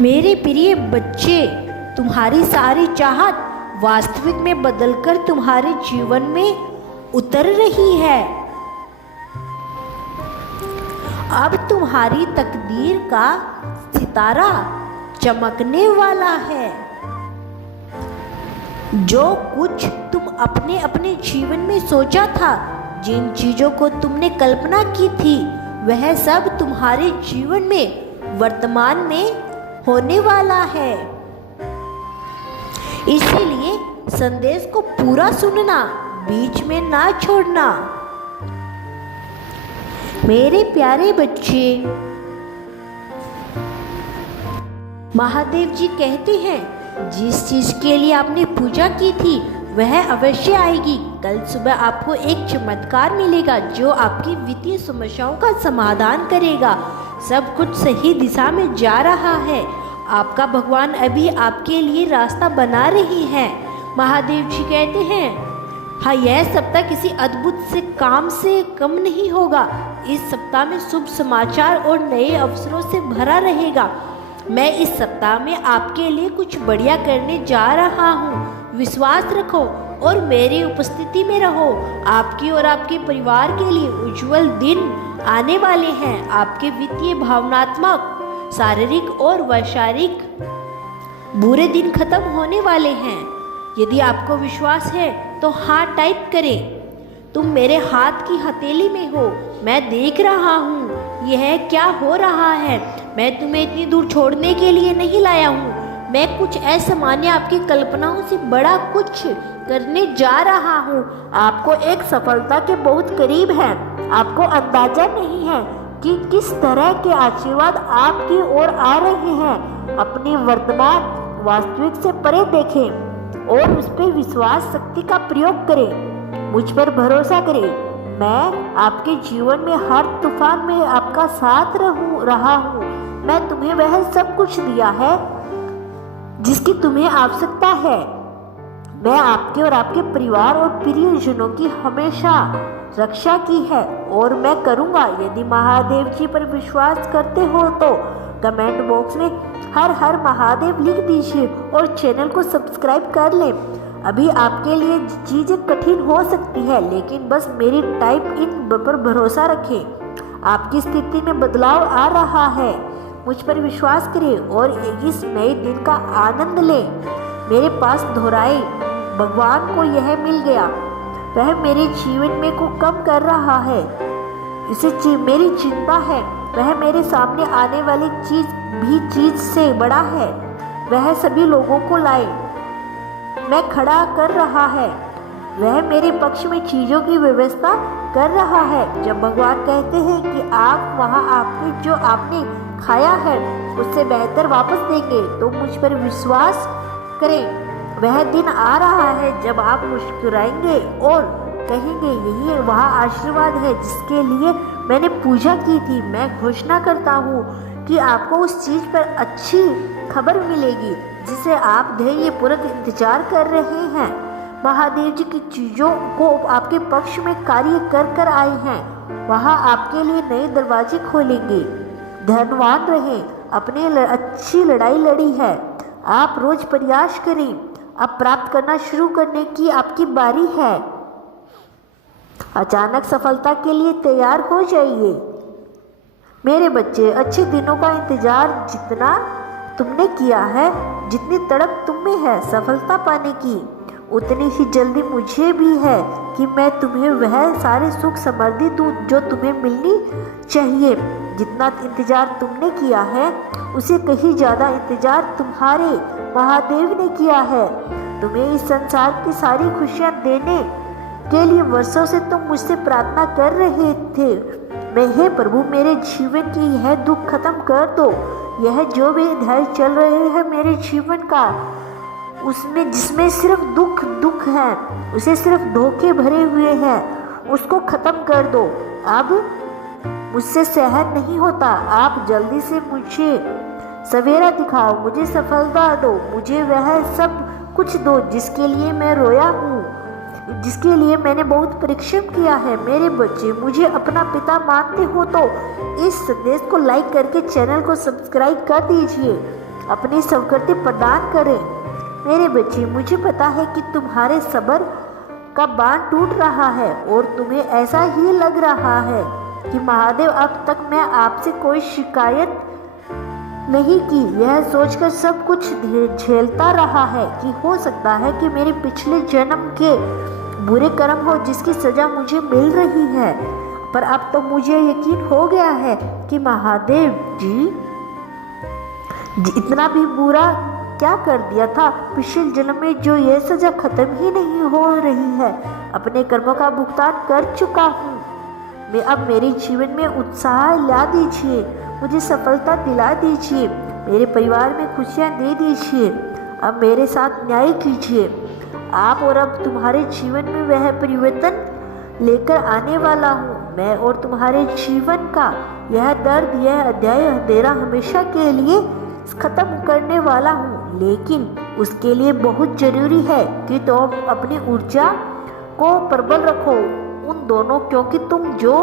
मेरे प्रिय बच्चे, तुम्हारी सारी चाहत वास्तविक में बदलकर तुम्हारे जीवन में उतर रही है। अब तुम्हारी तकदीर का सितारा चमकने वाला है। जो कुछ तुम अपने अपने जीवन में सोचा था, जिन चीजों को तुमने कल्पना की थी, वह सब तुम्हारे जीवन में वर्तमान में होने वाला है। इसीलिए संदेश को पूरा सुनना, बीच में ना छोड़ना। मेरे प्यारे बच्चे, महादेव जी कहते हैं, जिस चीज के लिए आपने पूजा की थी वह अवश्य आएगी। कल सुबह आपको एक चमत्कार मिलेगा जो आपकी वित्तीय समस्याओं का समाधान करेगा। सब कुछ सही दिशा में जा रहा है। आपका भगवान अभी आपके लिए रास्ता बना रही है। महादेव जी कहते हैं, हाँ, यह सप्ताह किसी अद्भुत से काम से कम नहीं होगा। इस सप्ताह में शुभ समाचार और नए अवसरों से भरा रहेगा। मैं इस सप्ताह में आपके लिए कुछ बढ़िया करने जा रहा हूँ। विश्वास रखो और मेरी उपस्थिति में रहो। आपकी और आपके परिवार के लिए उज्जवल दिन आने वाले हैं। आपके वित्तीय, भावनात्मक, शारीरिक और वैचारिक बुरे दिन खत्म होने वाले हैं। यदि आपको विश्वास है तो हाँ टाइप करें। तुम मेरे हाथ की हथेली में हो। मैं देख रहा हूँ यह क्या हो रहा है। मैं तुम्हें इतनी दूर छोड़ने के लिए नहीं लाया हूँ। मैं कुछ असामान्य, आपकी कल्पनाओं से बड़ा कुछ करने जा रहा हूँ। आपको एक सफलता के बहुत करीब है। आपको अंदाजा नहीं है कि किस तरह के आशीर्वाद आपकी ओर आ रहे हैं। अपनी वर्तमान वास्तविक से परे देखें और उस पर विश्वास शक्ति का प्रयोग करें। मुझ पर भरोसा करें। मैं आपके जीवन में हर तूफान में आपका साथ रहा हूँ। मैं तुम्हें वह सब कुछ दिया है जिसकी तुम्हें आवश्यकता है। मैं आपके और आपके परिवार और प्रियजनों की हमेशा रक्षा की है और मैं करूँगा। यदि महादेव जी पर विश्वास करते हो तो कमेंट बॉक्स में हर हर महादेव लिख दीजिए और चैनल को सब्सक्राइब कर लें। अभी आपके लिए चीज़ें कठिन हो सकती है, लेकिन बस मेरी टाइप इन पर भरोसा रखें। आपकी स्थिति में बदलाव आ रहा है। मुझ पर विश्वास करें और इस नए दिन का आनंद लें। मेरे पास दोहराए भगवान को यह मिल गया। वह मेरे जीवन में को कम कर रहा है। इसे मेरी चिंता है। वह मेरे सामने आने वाली चीज से बड़ा है। वह सभी लोगों को लाए मैं खड़ा कर रहा है। वह मेरे पक्ष में चीजों की व्यवस्था कर रहा है। जब भगवान कहते हैं कि आप वहाँ आपने जो आपने खाया है उससे बेहतर वापस देंगे, तो मुझ पर विश्वास करें। वह दिन आ रहा है जब आप मुस्कुराएंगे और कहेंगे, यही वह आशीर्वाद है जिसके लिए मैंने पूजा की थी। मैं घोषणा करता हूँ कि आपको उस चीज़ पर अच्छी खबर मिलेगी जिसे आप धैर्यपूर्वक इंतजार कर रहे हैं। महादेव जी की चीज़ों को आपके पक्ष में कार्य कर आए हैं। वहाँ आपके लिए नए दरवाजे खोलेंगे। धनवान रहें। अपनी अच्छी लड़ाई लड़ी है। आप रोज प्रयास करें। अब प्राप्त करना शुरू करने की आपकी बारी है। अचानक सफलता के लिए तैयार हो जाइए। मेरे बच्चे, अच्छे दिनों का इंतजार जितना तुमने किया है, जितनी तड़प तुम में है सफलता पाने की, उतनी ही जल्दी मुझे भी है कि मैं तुम्हें वह सारे सुख समृद्धि दूँ जो तुम्हें मिलनी चाहिए। जितना इंतजार तुमने किया है उसे कहीं ज़्यादा इंतजार तुम्हारे महादेव ने किया है। तुम्हें इस संसार की सारी खुशियाँ देने के लिए वर्षों से तुम मुझसे प्रार्थना कर रहे थे। मैं, हे प्रभु, मेरे जीवन की यह दुख खत्म कर दो। यह जो भी अध्याय चल रहे हैं मेरे जीवन का, उसमें जिसमें सिर्फ दुख है, उसे सिर्फ धोखे भरे हुए हैं, उसको खत्म कर दो। अब मुझसे सहन नहीं होता। आप जल्दी से मुझे सवेरा दिखाओ। मुझे सफलता दो। मुझे वह सब कुछ दो जिसके लिए मैं रोया हूँ, जिसके लिए मैंने बहुत परिश्रम किया है। मेरे बच्चे, मुझे अपना पिता मानते हो तो इस संदेश को लाइक करके चैनल को सब्सक्राइब कर दीजिए। अपनी स्वीकृति प्रदान करें। मेरे बच्चे, मुझे पता है कि तुम्हारे सब्र का बांध टूट रहा है और तुम्हें ऐसा ही लग रहा है कि महादेव अब तक मैं आपसे कोई शिकायत नहीं की। यह सोचकर सब कुछ झेलता रहा है कि हो सकता है कि मेरे पिछले जन्म के बुरे कर्म हो जिसकी सजा मुझे मिल रही है। पर अब तो मुझे यकीन हो गया है कि महादेव जी इतना भी बुरा क्या कर दिया था पिछले जन्म में, जो यह सजा खत्म ही नहीं हो रही है। अपने कर्मों का भुगतान कर चुका हूँ मैं। अब मेरे जीवन में उत्साह ला दीजिए, मुझे सफलता दिला दीजिए, मेरे परिवार में खुशियाँ दे दीजिए। अब मेरे साथ न्याय कीजिए आप, और अब तुम्हारे जीवन में वह परिवर्तन लेकर आने वाला हूँ मैं, और तुम्हारे जीवन का यह दर्द, यह अध्याय अंधेरा हमेशा के लिए खत्म करने वाला हूँ। लेकिन उसके लिए बहुत जरूरी है कि तुम अपनी ऊर्जा को प्रबल रखो उन दोनों, क्योंकि तुम जो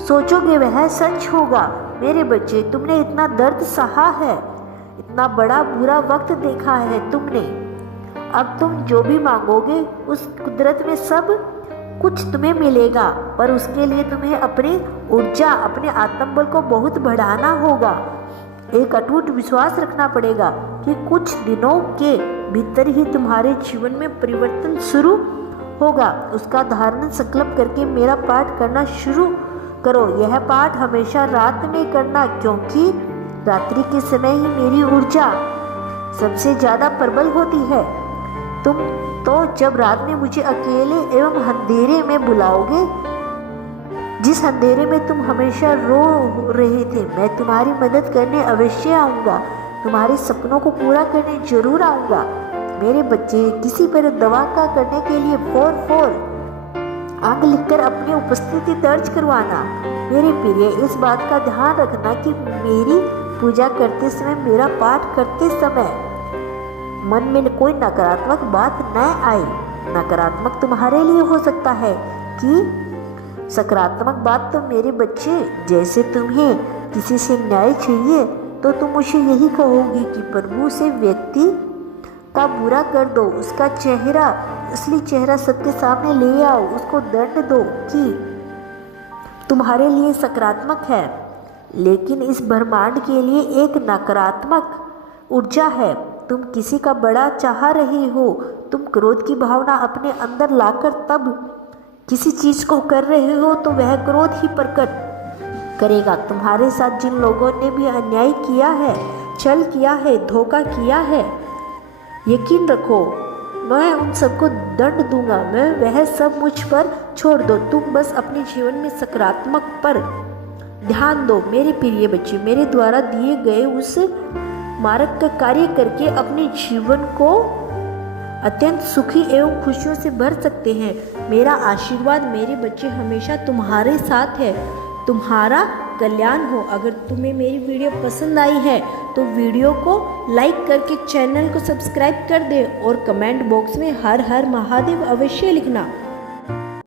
सोचोगे वह सच होगा। मेरे बच्चे, तुमने इतना दर्द सहा है, इतना बड़ा बुरा वक्त देखा है तुमने। अब तुम जो भी मांगोगे उस कुदरत में सब कुछ तुम्हें मिलेगा, पर उसके लिए तुम्हें अपनी ऊर्जा, अपने आत्मबल को बहुत बढ़ाना होगा। एक अटूट विश्वास रखना पड़ेगा कि कुछ दिनों के भीतर ही तुम्हारे जीवन में परिवर्तन शुरू होगा। उसका धारण संकल्प करके मेरा पाठ करना शुरू करो। यह पाठ हमेशा रात में करना, क्योंकि रात्रि के समय ही मेरी ऊर्जा सबसे ज़्यादा प्रबल होती है। तुम तो जब रात में मुझे अकेले एवं अंधेरे में बुलाओगे, जिस अंधेरे में तुम हमेशा रो रहे थे, मैं तुम्हारी मदद करने अवश्य आऊँगा, तुम्हारे सपनों को पूरा करने जरूर आऊँगा। मेरे बच्चे, किसी पर दवा का करने के लिए 4 अंक लिखकर अपनी उपस्थिति दर्ज करवाना। मेरे प्रिय, इस बात का ध्यान रखना कि मेरी पूजा करते समय, मेरा पाठ करते समय मन में कोई नकारात्मक बात न आए। नकारात्मक तुम्हारे लिए हो सकता है कि सकारात्मक बात। तो मेरे बच्चे, जैसे तुम्हें किसी से न्याय चाहिए तो तुम मुझे यही कहोगे कि प्रभु से व्यक्ति का बुरा कर दो, उसका चेहरा, असली चेहरा सबके सामने ले आओ, उसको दंड दो कि तुम्हारे लिए सकारात्मक है, लेकिन इस ब्रह्मांड के लिए एक नकारात्मक ऊर्जा है। तुम किसी का बड़ा चाह रहे हो, तुम क्रोध की भावना अपने अंदर लाकर तब किसी चीज़ को कर रहे हो तो वह क्रोध ही प्रकट करेगा। तुम्हारे साथ जिन लोगों ने भी अन्याय किया है, छल किया है, धोखा किया है, यकीन रखो मैं उन सबको दंड दूंगा। मैं वह सब मुझ पर छोड़ दो, तुम बस अपने जीवन में सकारात्मक पर ध्यान दो। मेरे प्रिय बच्चे, मेरे द्वारा दिए गए उस मार्ग का कार्य करके अपने जीवन को अत्यंत सुखी एवं खुशियों से भर सकते हैं। मेरा आशीर्वाद मेरे बच्चे हमेशा तुम्हारे साथ है। तुम्हारा कल्याण हो। अगर तुम्हें मेरी वीडियो पसंद आई है तो वीडियो को लाइक करके चैनल को सब्सक्राइब कर दे और कमेंट बॉक्स में हर हर महादेव अवश्य लिखना।